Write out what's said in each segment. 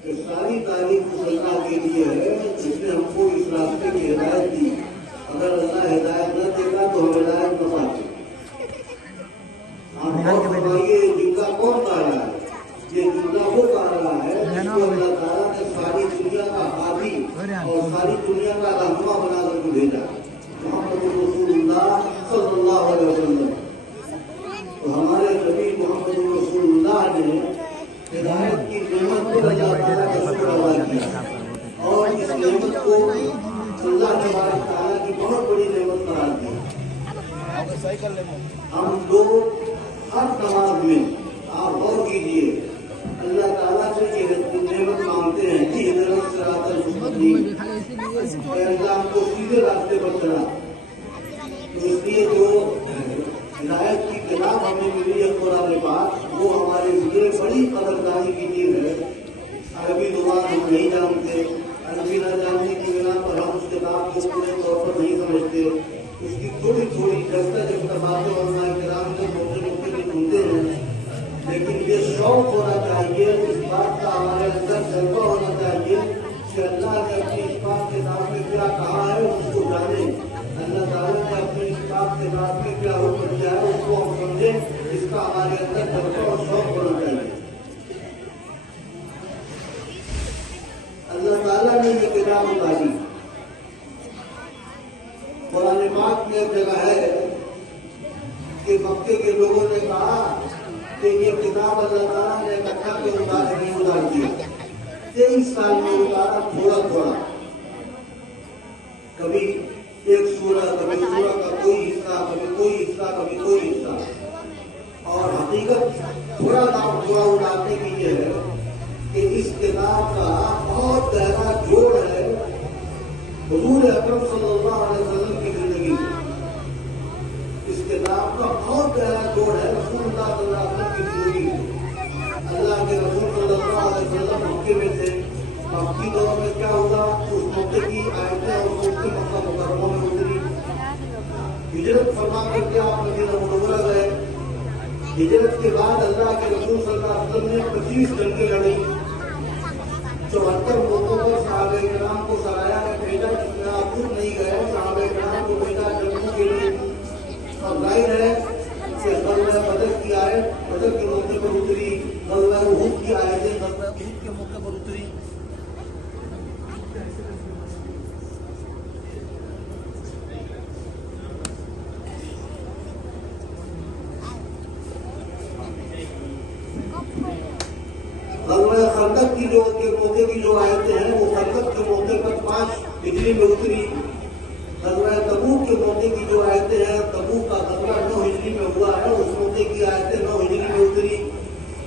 कि सारी तारीफ उस अल्लाह के लिए है जिसने हमको इस रास्ते की हिदायत दी। अगर अल्लाह हिदायत न देगा तो हम हिदायत न पाते। आप बहुत बताइए जुमला कौन गा रहा है? ये जुमला वो गा रहा है जिसको अल्लाह ताला ने सारी दुनिया का हादी और सारी दुनिया का रहनुमा बना करके भेजा, मोहम्मद रसूलुल्लाह सल्लल्लाहु अलैहि वसल्लम। तो हमारे नबी मोहम्मद रसूलुल्लाह ने हिदायत की नेमत को अल्लाह ताला का शुक्र अदा किया और इस नेमत को अल्लाह तबारक ताला की बहुत बड़ी नेमत करार दी। हम लोग हर नमाज में आप गौर कीजिए, अल्लाह ताला से ये नेमत मांगते हैं कि हिदायत सिरातल मुस्तकीम, अल्लाह हमको सीधे रास्ते पर चला। तो इसलिए जो हिदायत की किताब हमें मिली है कुरान पाक, वो हमारे लिए बड़ी कदरदानी की चीज है। अरबी जुबान हम नहीं जानते, अरबी न जानने की बिना पर हम उस किताब को पूरे तौर पर नहीं समझते। उसकी थोड़ी थोड़ी जगता बातें और किराम से मुख्य भी सुनते हैं, लेकिन ये शौक होना चाहिए, इस बात का हमारे अंदर जज्बा होना चाहिए कि अल्लाह ने अपनी इस बात के नाम में क्या कहा है उसको जाने, अल्लाह ताला ने अपनी इस बात के नाम में क्या हुक्म दिया है उसको हम समझे। इसका हमारे अंदर जज्बा और शौक होना चाहिए। अल्लाह ताला ने ये किताब उतारी। कुरान पाक में एक जगह है कि मक्के के लोगों ने कहा कि ये किताब अल्लाह ताला ने इकट्ठा के नहीं उतार दी, 23 साल में उतारा थोड़ा थोड़ा, कभी एक सूरा, कभी सूरा का कोई हिस्सा, कभी कोई हिस्सा, कभी कोई हिस्सा। और हकीकत थोड़ा नाम थोड़ा उतारने की ये है कि इस किताब का बहुत गहरा जोड़ है हुजूर अकरम सल्लल्लाहु अलैहि वसल्लम की जिंदगी। इस किताब का बहुत गहरा जोड़ है रसूलुल्लाह सल्लल्लाहु अलैहि वसल्म की जिंदगी। अल्लाह के रसूल सल्लल्लाहु अलैहि वसल्लम मक्के में थे। मक्की दौर में क्या हुआ, उस मक्के की आयतें और सूरतें मक्का मुकर्रमा में उतरी। हिजरत फरमा करके आप मदीना मुनव्वरा गए। हिजरत के बाद अल्लाह के रसूल सल्लल्लाहु अलैहि वसल्लम ने 25 जंगें लड़ी। 74 मौकों पर सहाबे किराम को सराया में भेजा, जिसमें आप खुद नहीं गए, सहाबे किराम को भेजा जंगों के लिए। और जाहिर है कि गज़वा बदर की आयत बदर के मौके पर उतरी, गज़वा उहद की आयतें गज़वा उहद के मौके पर उतरी। खंदक की जो के मौके की जो आयतें हैं वो खंदक के मौके पर 5 हिजरी में उतरी। गज़वा तबूक के मौके की जो आयतें हैं, तबूक का गज़वा 9 हिजरी में हुआ है, उस मौके की आयतें 9 हिजरी में उतरी।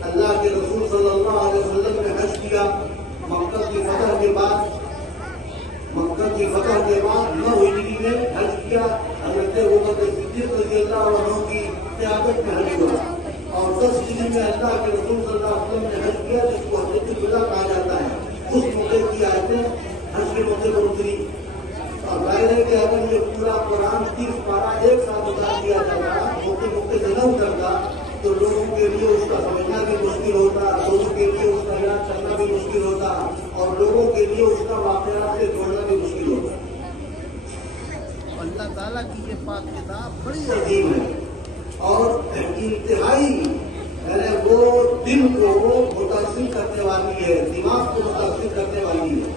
अल्लाह के रसूल सल्लल्लाहु अलैहि वसल्लम ने हज किया मक्का की फतह के बाद। मक्का की फतह के बाद 9 हिजरी में हज किया। हज़रत अबू बकर सिद्दीक़ रज़ियल्लाहु अन्हु की क़यादत में हज हुआ। और 10 हिजरी में अल्लाह के रसूल सल्लल्लाहु अलैहि वसल्लम ने हज किया, जिसको हजरतुल विदा कहा जाता है। उस मौके की आयतें हज के मौके पर उतरी। और जाहिर है कि अगर ये पूरा कुरान 30 पारा एक साथ उतार दिया जाता, मौके से न उतरता, तो लोगों के लिए उसका समझना भी मुश्किल होता, लोगों के लिए उसका याद करना भी मुश्किल होता और लोगों के लिए उसका वाक़यात से जोड़ना भी मुश्किल होता। अल्लाह ताला की ये पाक किताब बड़ी अजीब है और इंतहाई वो दिल को मुतासिर करने वाली है, दिमाग को मुतासिर करने वाली है।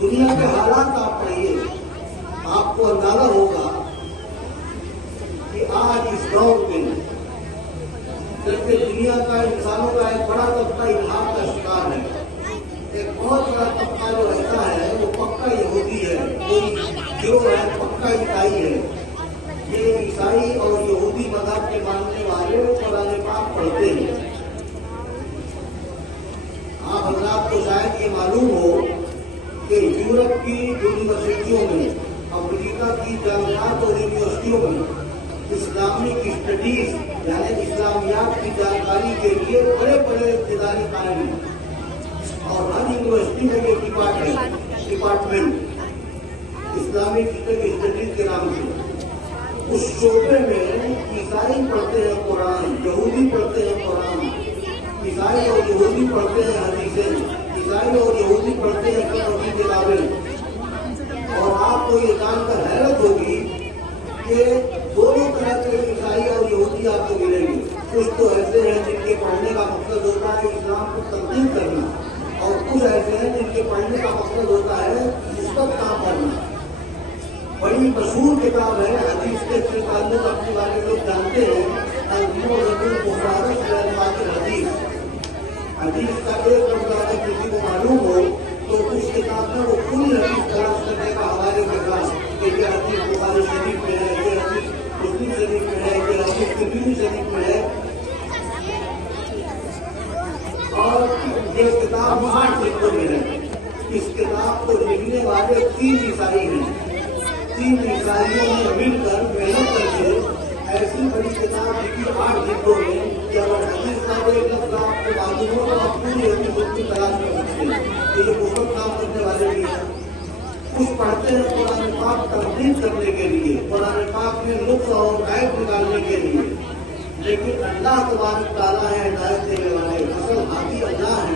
दुनिया के हालात आप पढ़िए, आपको अंदाजा होगा कि आज इस दौर में जबकि दुनिया का इंसानों का एक बड़ा तबका इल्हाम का शिकार है, एक बहुत बड़ा तबका जो ऐसा है वो पक्का यहूदी है, कोई गिरोह है, पक्का ईसाई है। ये ईसाई और यहूदी मज़हब के मानने वाले कुरान पाक पढ़ते हैं। आप हज़रात को शायद ये मालूम हो कि यूरोप की यूनिवर्सिटियों में, अफ्रीका की जामियात और यूनिवर्सिटियों में इस्लामिक स्टडीज यानी इस्लामियात की जानकारी के लिए बड़े बड़े इदारे कायम हैं। और हर यूनिवर्सिटी में ये डिपार्टमेंट इस्लामिक स्टडीज के नाम से, उस शोबे में ईसाई पढ़ते हैं कुरान, यहूदी पढ़ते हैं कुरान, ईसाई और यहूदी पढ़ते हैं हदीसें, ईसाई और यहूदी पढ़ते हैं कई किताबें। और आपको ये जानकर हैरत होगी कि दोनों तरह के ईसाई और यहूदी आपको मिलेंगे। कुछ तो ऐसे हैं जिनके पढ़ने का मकसद होता है इस्लाम को तब्दील करना, और कुछ ऐसे हैं जिनके पढ़ने का मकसद होता है मुस्बत काम करना। बड़ी मशहूर किताब है हदीस के ताल्लुक अपने बारे लोग जानते हैं, हदीस का एक लफ्ज़ अगर किसी को मालूम हो तो उस किताब में वो पूरी हदीस दर्ज करने का हवाले के साथ कि ये हदीस बुखारी शरीफ में है, ये हदीस मुस्लिम शरीफ में है, ये हदीस तिरमिज़ी शरीफ में है। और ये किताब 8 हिस्सों में है। इस किताब को लिखने वाले 3 ईसाई हैं। 3 ईसाइयों ने मिलकर मेहनत करके ऐसी बड़ी किताब लिखी 8 हिस्सों में कि अगर हदीस का एक लफ्ज़ आपको मालूम हो तो आप पूरी हदीस उसकी तलाश कर सकते हैं कि ये मुफ्त काम करने वाले भी हैं। कुछ पढ़ते हैं कुरान पाक तब्दील करने के लिए, कुरान पाक में लुत्फ़ और गायब निकालने के लिए, लेकिन अल्लाह तबारक तआला है हिदायत देने वाले, असल हादी अल्लाह है।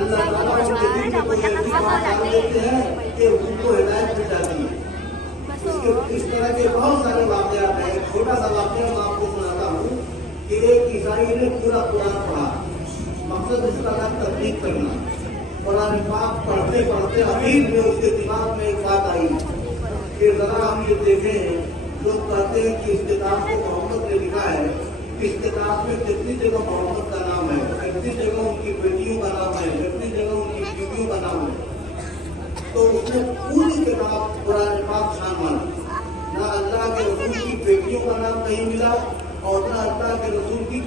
अल्लाह ताला उनके दिल में कोई ऐसी बात डाल देते हैं कि उनको हिदायत मिल जाती है। इस तरह के बहुत सारे वाक़यात हैं। छोटा सा वाक़या मैं आपको सुनाता हूँ कि एक ईसाई ने पूरा कुरान पढ़ा, मकसद उसका था तब्दील करना। कुरान पाक पढ़ते पढ़ते अमीर में उसके दिमाग में एक बात आई कि जरा हम ये देखें, लोग कहते हैं कि इस किताब को मोहम्मद ने लिखा है, इस किताब में कितनी जगह मोहम्मद का नाम है, कितनी जगह उनकी बेटियों का नाम है, कितनी जगह उनकी बीवियों का नाम है। तो उसने पूरी किताब कुरान पाक छान मारा, ना अल्लाह के रसूल की बेटियों का नाम कहीं मिला और ना अल्लाह के रसूल की